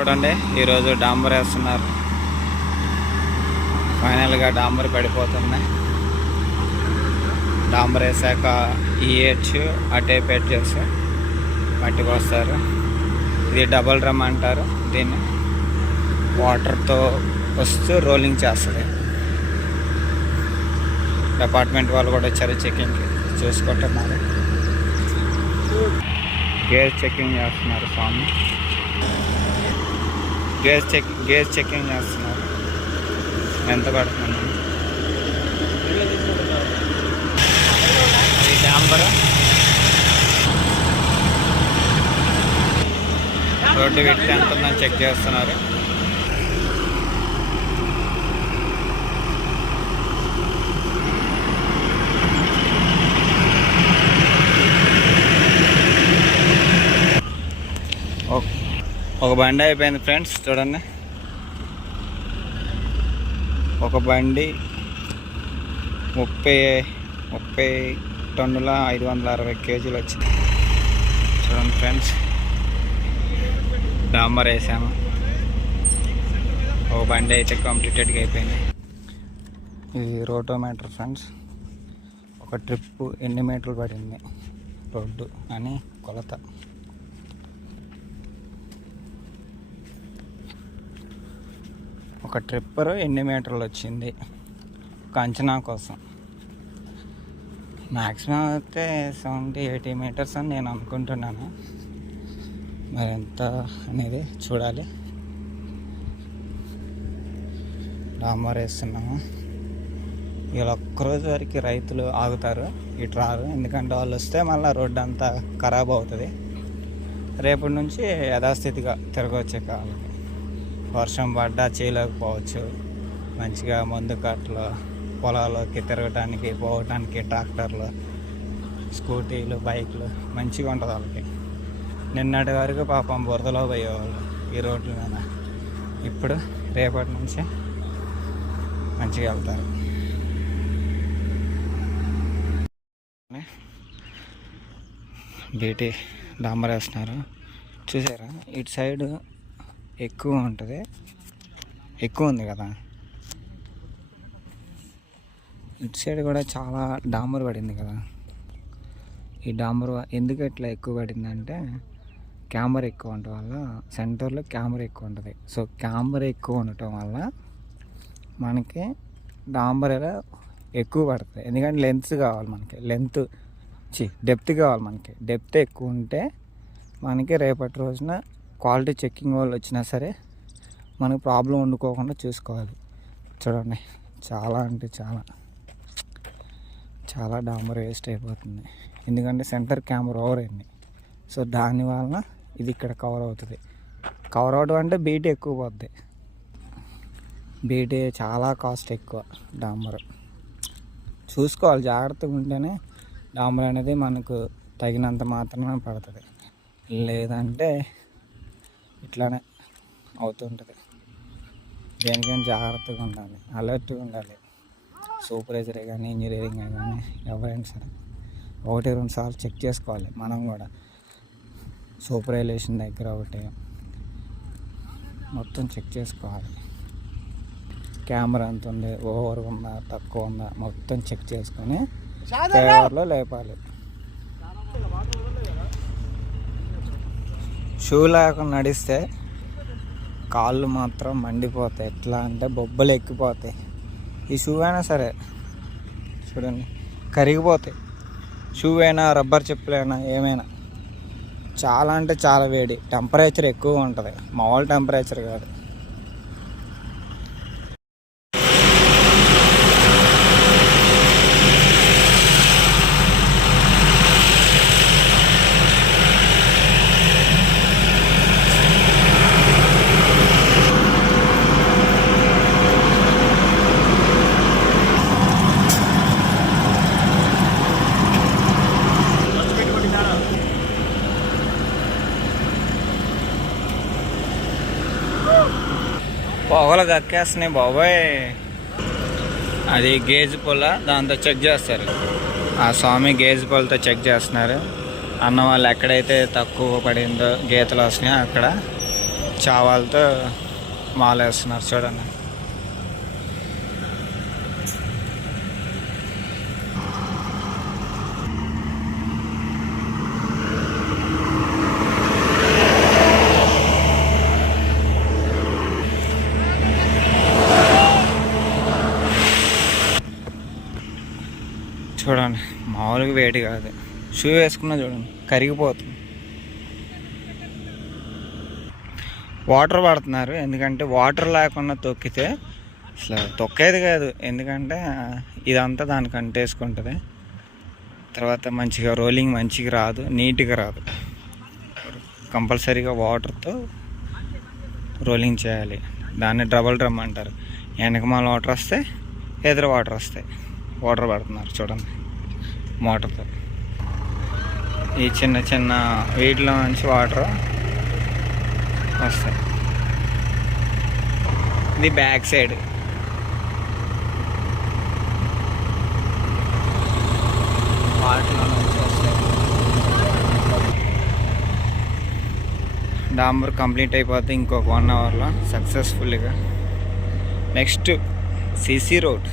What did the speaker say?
చూడండి, ఈరోజు డాంబర్ వేస్తున్నారు. ఫైనల్గా డాంబర్ పడిపోతున్నాయి. డాంబర్ వేసాక ఈ ఏడ్చ్ అటే పెట్టేసి మట్టికి వస్తారు. ఇది డబల్ డ్రమ్ అంటారు దీన్ని. వాటర్తో వస్తూ రోలింగ్ చేస్తుంది. డిపార్ట్మెంట్ వాళ్ళు కూడా వచ్చారు చెకింగ్కి, చూసుకుంటున్నారు. గేజ్ చెకింగ్ చేస్తున్నారు స్వామి. గేజ్ చెకింగ్ చేస్తున్నారు. ఎంత పడుతుంది అది డాంబర్. రోడ్డు విడ్త్ ఎంత ఉందని చెక్ చేస్తున్నారు. ఒక బండి అయిపోయింది ఫ్రెండ్స్, చూడండి. ఒక బండి 30 టన్నుల 560 కేజీలు వచ్చింది. చూడండి ఫ్రెండ్స్, డాంబర్ వేసాము. ఒక బండి అయితే కంప్లీటెడ్గా అయిపోయింది. ఇది రోటోమీటర్ ఫ్రెండ్స్. ఒక ట్రిప్ ఎన్ని మీటర్లు పడింది రోడ్డు అని కొలత. ఒక ట్రిప్పర్ ఎన్ని మీటర్లు వచ్చింది ఒక అంచనా కోసం. మ్యాక్సిమం అయితే 70-80 మీటర్స్ అని నేను అనుకుంటున్నాను. మరి ఎంత అనేది చూడాలి. డాంబర్ వేస్తున్నాము. ఇలా ఒక్కరోజు వరకు రైతులు ఆగుతారు, ఇటు రారు. ఎందుకంటే వాళ్ళు వస్తే మళ్ళీ రోడ్డు అంతా ఖరాబ్ అవుతుంది. రేపటి నుంచి యథాస్థితిగా తిరగొచ్చే కావాలి. వర్షం పడ్డా చేయలేకపోవచ్చు. మంచిగా మందు కట్టలు పొలాల్లోకి తిరగటానికి పోవటానికి ట్రాక్టర్లు, స్కూటీలు, బైక్లు మంచిగా ఉంటుంది వాళ్ళకి. నిన్నటి వరకు పాపం బురదలో పోయేవాళ్ళు ఈ రోడ్ల మీద. ఇప్పుడు రేపటి నుంచి మంచిగా వెళ్తారు. బీటీ డాంబర్ వేస్తున్నారు. చూసారా, ఇటు సైడ్ ఎక్కువ ఉంటుంది, ఎక్కువ ఉంది కదా. ఇటు సైడ్ కూడా చాలా డాంబర్ పడింది కదా. ఈ డాంబర్ ఎందుకు ఇట్లా ఎక్కువ పడిందంటే క్యామర్ ఎక్కువ ఉండటం వల్ల, సెంటర్లో క్యామర్ ఎక్కువ ఉంటుంది. సో క్యామర్ ఎక్కువ ఉండటం వల్ల మనకి డాంబర్ ఎక్కువ పడుతుంది. ఎందుకంటే లెంత్ కావాలి మనకి, డెప్త్ కావాలి మనకి. డెప్త్ ఎక్కువ ఉంటే మనకి రేపటి రోజున క్వాలిటీ చెక్కింగ్ వాళ్ళు వచ్చినా సరే మనకు ప్రాబ్లం వండుకోకుండా చూసుకోవాలి. చూడండి, చాలా అంటే చాలా డాంబర్ వేస్ట్ అయిపోతుంది. ఎందుకంటే సెంటర్ క్యామర్ ఓవర్ అయింది. సో దానివల్ల ఇది ఇక్కడ కవర్ అవుతుంది. కవర్ అవడం అంటే బీటీ ఎక్కువ పోద్ది. బీటీ చాలా కాస్ట్ ఎక్కువ. డాంబర్ చూసుకోవాలి, జాగ్రత్తగా ఉంటేనే డాంబర్ అనేది మనకు తగినంత మాత్రమే పడుతుంది. లేదంటే ఇట్లానే అవుతుంటుంది. దేనికైనా జాగ్రత్తగా ఉండాలి, అలర్ట్గా ఉండాలి. సూపర్వైజరే కానీ, ఇంజనీరింగ్ కానీ ఎవరైనా సరే 1-2 సార్లు చెక్ చేసుకోవాలి. మనం కూడా సూపర్వైజేషన్ దగ్గర ఒకటి మొత్తం చెక్ చేసుకోవాలి. కెమెరా ఎంత ఉంది, ఓవర్ ఉందా, తక్కువ ఉందా మొత్తం చెక్ చేసుకొని డ్రైవర్లో లేపాలి. షూ లేకుండా నడిస్తే కాళ్ళు మాత్రం మండిపోతాయి. ఎట్లా అంటే బొబ్బలు ఎక్కిపోతాయి. ఈ షూ అయినా సరే చూడండి కరిగిపోతాయి. షూ అయినా, రబ్బర్ చెప్పులైనా, ఏమైనా చాలా అంటే చాలా వేడి. టెంపరేచర్ ఎక్కువ ఉంటుంది, మామూలు టెంపరేచర్ కాదు. పొగలు కక్కేస్తున్నాయి బాబోయ్. అది గేజ్ పొల, దాంతో చెక్ చేస్తారు. ఆ స్వామి గేజ్ పొలతో చెక్ చేస్తున్నారు. అన్న వాళ్ళు ఎక్కడైతే తక్కువ పడిందో, గీతలు వస్తున్నాయో అక్కడ చావాలతో మాల వేస్తున్నారు చూడండి. చూడండి మామూలుగా వేడి కాదు. షూ వేసుకున్నా చూడండి కరిగిపోతుంది. వాటర్ పడుతున్నారు, ఎందుకంటే వాటర్ లేకుండా తొక్కితే అసలు తొక్కేది కాదు. ఎందుకంటే ఇదంతా దానికి అంటేసుకుంటుంది. తర్వాత మంచిగా రోలింగ్ మంచిగా రాదు, నీట్గా రాదు. కంపల్సరీగా వాటర్తో రోలింగ్ చేయాలి. దాన్ని డబల్ డ్రమ్ అంటారు. వెనకమాల వాటర్ వస్తే ఎదురు వాటర్ వస్తాయి. వాటర్ పడుతున్నారు చూడండి మోటార్తో. ఈ చిన్న చిన్న వీటిలో నుంచి వాటర్ వస్తాయి. ఇది బ్యాక్ సైడ్. వాటిలో నుంచి వస్తాయి. డాంబర్ కంప్లీట్ అయిపోతే ఇంకొక 1 అవర్లో సక్సెస్ఫుల్గా. Next CC road.